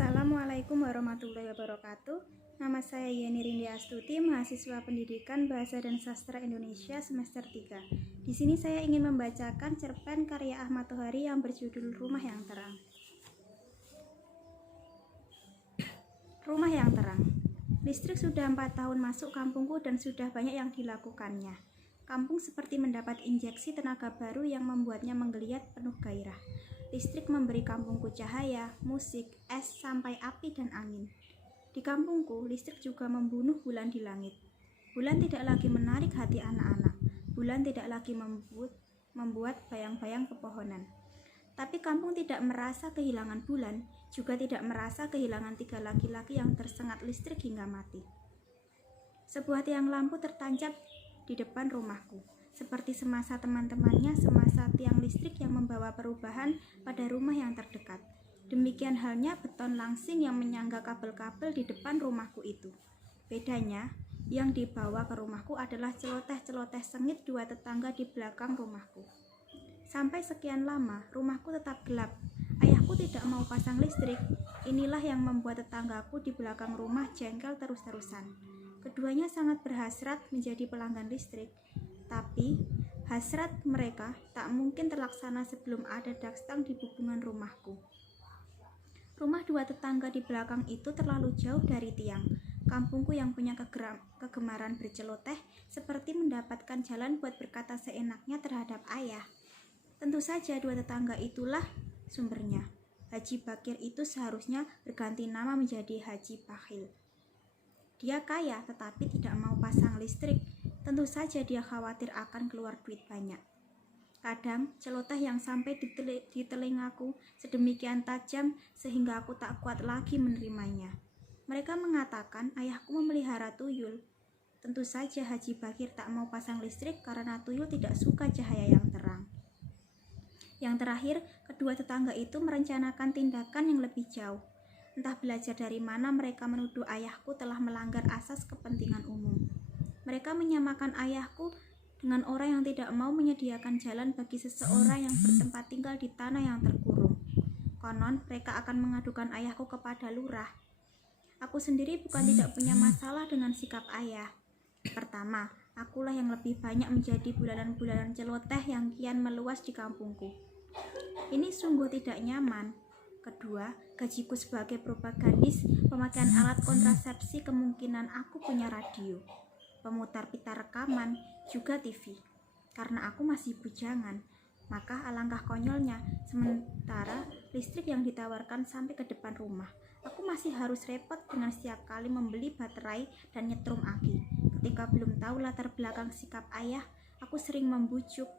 Assalamualaikum warahmatullahi wabarakatuh. Nama saya Yeni Rindi Astuti, mahasiswa Pendidikan Bahasa dan Sastra Indonesia semester 3. Di sini saya ingin membacakan cerpen karya Ahmad Tohari yang berjudul Rumah yang Terang. Rumah yang terang. Listrik sudah 4 tahun masuk kampungku dan sudah banyak yang dilakukannya. Kampung seperti mendapat injeksi tenaga baru yang membuatnya menggeliat penuh gairah. Listrik memberi kampungku cahaya, musik, es, sampai api dan angin. Di kampungku, listrik juga membunuh bulan di langit. Bulan tidak lagi menarik hati anak-anak. Bulan tidak lagi membuat bayang-bayang pepohonan. Tapi kampung tidak merasa kehilangan bulan, juga tidak merasa kehilangan 3 laki-laki yang tersengat listrik hingga mati. Sebuah tiang lampu tertancap di depan rumahku. Seperti semasa teman-temannya, semasa tiang listrik yang membawa perubahan pada rumah yang terdekat. Demikian halnya beton langsing yang menyangga kabel-kabel di depan rumahku itu. Bedanya, yang dibawa ke rumahku adalah celoteh-celoteh sengit 2 tetangga di belakang rumahku. Sampai sekian lama, rumahku tetap gelap. Ayahku tidak mau pasang listrik. Inilah yang membuat tetanggaku di belakang rumah jengkel terus-terusan. Keduanya sangat berhasrat menjadi pelanggan listrik. Tapi, hasrat mereka tak mungkin terlaksana sebelum ada dakstang di hubungan rumahku. Rumah 2 tetangga di belakang itu terlalu jauh dari tiang. Kampungku yang punya kegemaran berceloteh seperti mendapatkan jalan buat berkata seenaknya terhadap ayah. Tentu saja 2 tetangga itulah sumbernya. Haji Bakir itu seharusnya berganti nama menjadi Haji Bakhil. Dia kaya tetapi tidak mau pasang listrik. Tentu saja dia khawatir akan keluar duit banyak. Kadang celoteh yang sampai di telingaku sedemikian tajam sehingga aku tak kuat lagi menerimanya. Mereka mengatakan ayahku memelihara tuyul. Tentu saja Haji Bakir tak mau pasang listrik karena tuyul tidak suka cahaya yang terang. Yang terakhir, kedua tetangga itu merencanakan tindakan yang lebih jauh. Entah belajar dari mana mereka menuduh ayahku telah melanggar asas kepentingan umum. Mereka menyamakan ayahku dengan orang yang tidak mau menyediakan jalan bagi seseorang yang bertempat tinggal di tanah yang terkurung. Konon, mereka akan mengadukan ayahku kepada lurah. Aku sendiri bukan tidak punya masalah dengan sikap ayah. Pertama, akulah yang lebih banyak menjadi bulanan-bulanan celoteh yang kian meluas di kampungku. Ini sungguh tidak nyaman. Kedua, gajiku sebagai propagandis, pemakaian alat kontrasepsi, kemungkinan aku punya radio, pemutar pita rekaman, juga TV. Karena aku masih bujangan, maka alangkah konyolnya, sementara listrik yang ditawarkan sampai ke depan rumah, aku masih harus repot dengan setiap kali membeli baterai dan nyetrum aki. Ketika belum tahu latar belakang sikap ayah, aku sering membujuk.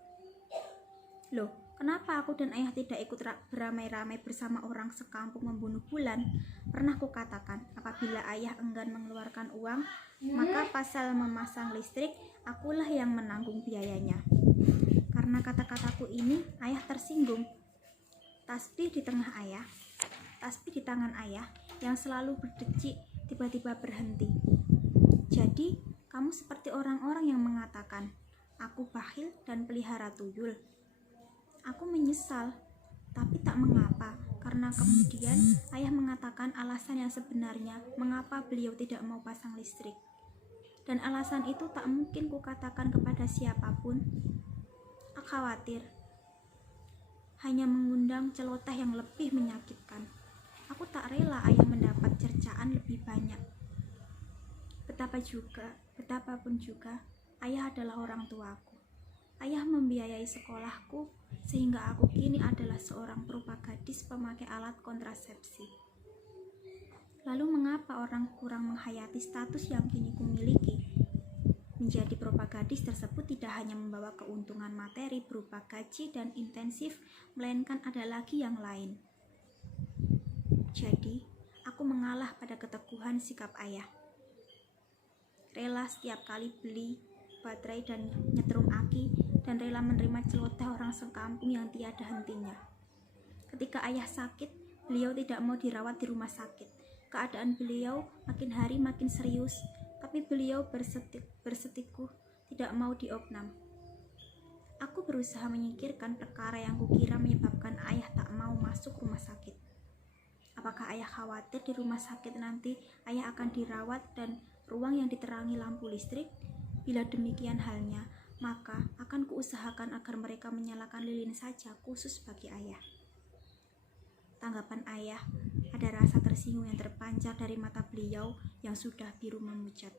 Loh, kenapa aku dan ayah tidak ikut beramai-ramai bersama orang sekampung membunuh bulan? Pernah kukatakan, apabila ayah enggan mengeluarkan uang, maka pasal memasang listrik, akulah yang menanggung biayanya. Karena kata-kataku ini, ayah tersinggung. Tasbih di tangan ayah yang selalu berdecik tiba-tiba berhenti. Jadi, kamu seperti orang-orang yang mengatakan, aku bakhil dan pelihara tuyul. Aku menyesal, tapi tak mengapa, karena kemudian ayah mengatakan alasan yang sebenarnya mengapa beliau tidak mau pasang listrik. Dan alasan itu tak mungkin kukatakan kepada siapapun. Aku khawatir hanya mengundang celoteh yang lebih menyakitkan. Aku tak rela ayah mendapat cercaan lebih banyak. Betapapun juga, ayah adalah orang tuaku. Ayah membiayai sekolahku sehingga aku kini adalah seorang propagadis pemakai alat kontrasepsi. Lalu mengapa orang kurang menghayati status yang kini kumiliki? Menjadi propagadis tersebut tidak hanya membawa keuntungan materi berupa gaji dan intensif, melainkan ada lagi yang lain. Jadi, aku mengalah pada keteguhan sikap ayah. Rela setiap kali beli baterai dan nyetrum aki, dan rela menerima celoteh orang sekampung yang tiada hentinya. Ketika ayah sakit, beliau tidak mau dirawat di rumah sakit. Keadaan beliau makin hari makin serius, tapi beliau bersikukuh tidak mau diopnam. Aku berusaha menyingkirkan perkara yang kukira menyebabkan ayah tak mau masuk rumah sakit. Apakah ayah khawatir di rumah sakit nanti ayah akan dirawat dan ruang yang diterangi lampu listrik? Bila demikian halnya, maka akan kuusahakan agar mereka menyalakan lilin saja khusus bagi ayah. Tanggapan ayah, ada rasa tersinggung yang terpancar dari mata beliau yang sudah biru memucat.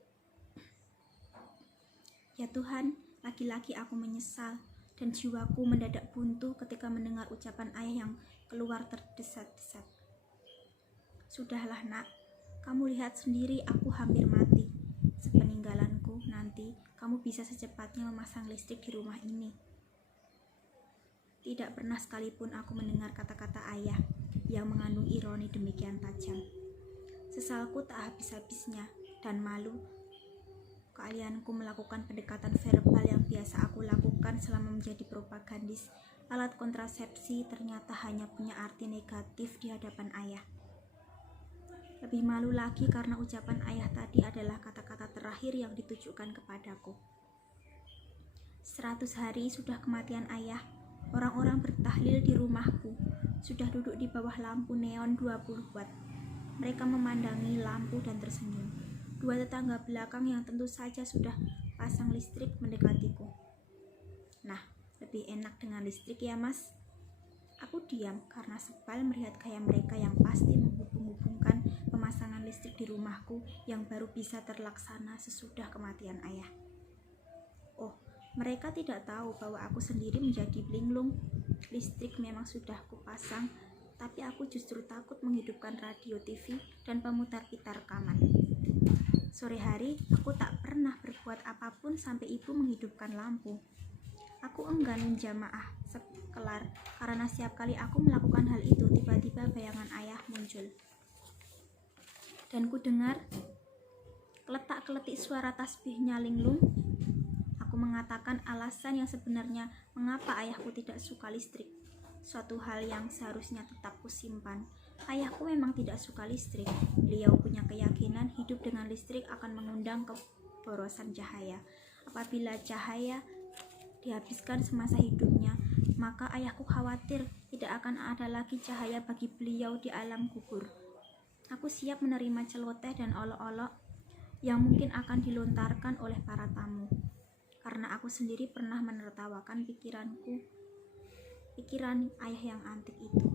Ya Tuhan, lagi-lagi aku menyesal dan jiwaku mendadak buntu ketika mendengar ucapan ayah yang keluar terdesat-desat. Sudahlah nak, kamu lihat sendiri aku hampir mati. Sepeninggalanku nanti, kamu bisa secepatnya memasang listrik di rumah ini. Tidak pernah sekalipun aku mendengar kata-kata ayah yang mengandung ironi demikian tajam. Sesalku tak habis-habisnya dan malu keahlianku melakukan pendekatan verbal yang biasa aku lakukan selama menjadi propagandis alat kontrasepsi ternyata hanya punya arti negatif di hadapan ayah. Lebih malu lagi karena ucapan ayah tadi adalah kata-kata terakhir yang ditujukan kepadaku. 100 hari sudah kematian ayah, orang-orang bertahlil di rumahku, sudah duduk di bawah lampu neon 20 watt. Mereka memandangi lampu dan tersenyum. Dua tetangga belakang yang tentu saja sudah pasang listrik mendekatiku. Nah, lebih enak dengan listrik ya mas? Aku diam karena sebal melihat gaya mereka yang pasti menghubung-hubungkan pemasangan listrik di rumahku yang baru bisa terlaksana sesudah kematian ayah. Oh, mereka tidak tahu bahwa aku sendiri menjadi linglung. Listrik memang sudah kupasang, tapi aku justru takut menghidupkan radio, TV, dan pemutar pita rekaman. Sore hari, aku tak pernah berbuat apapun sampai ibu menghidupkan lampu. Aku enggan menjamaah sekelar karena setiap kali aku melakukan hal itu, tiba-tiba bayangan ayah muncul. Dan ku dengar keletak-keletik suara tasbihnya linglung. Aku mengatakan alasan yang sebenarnya mengapa ayahku tidak suka listrik. Suatu hal yang seharusnya tetap kusimpan. Ayahku memang tidak suka listrik. Beliau punya keyakinan hidup dengan listrik akan mengundang keborosan cahaya. Apabila cahaya dihabiskan semasa hidupnya, maka ayahku khawatir tidak akan ada lagi cahaya bagi beliau di alam kubur. Aku siap menerima celoteh dan olok-olok yang mungkin akan dilontarkan oleh para tamu, karena aku sendiri pernah menertawakan pikiran ayah yang antik itu.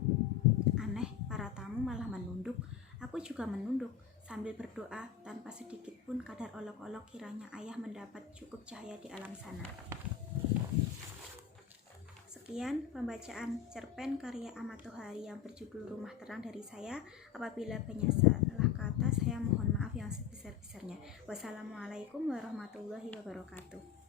Aneh, para tamu malah menunduk. Aku juga menunduk sambil berdoa tanpa sedikit pun kadar olok-olok kiranya ayah mendapat cukup cahaya di alam sana. Sekian pembacaan cerpen karya Ahmad Tohari yang berjudul Rumah Terang dari saya. Apabila banyak salah kata, saya mohon maaf yang sebesar-besarnya. Wassalamualaikum warahmatullahi wabarakatuh.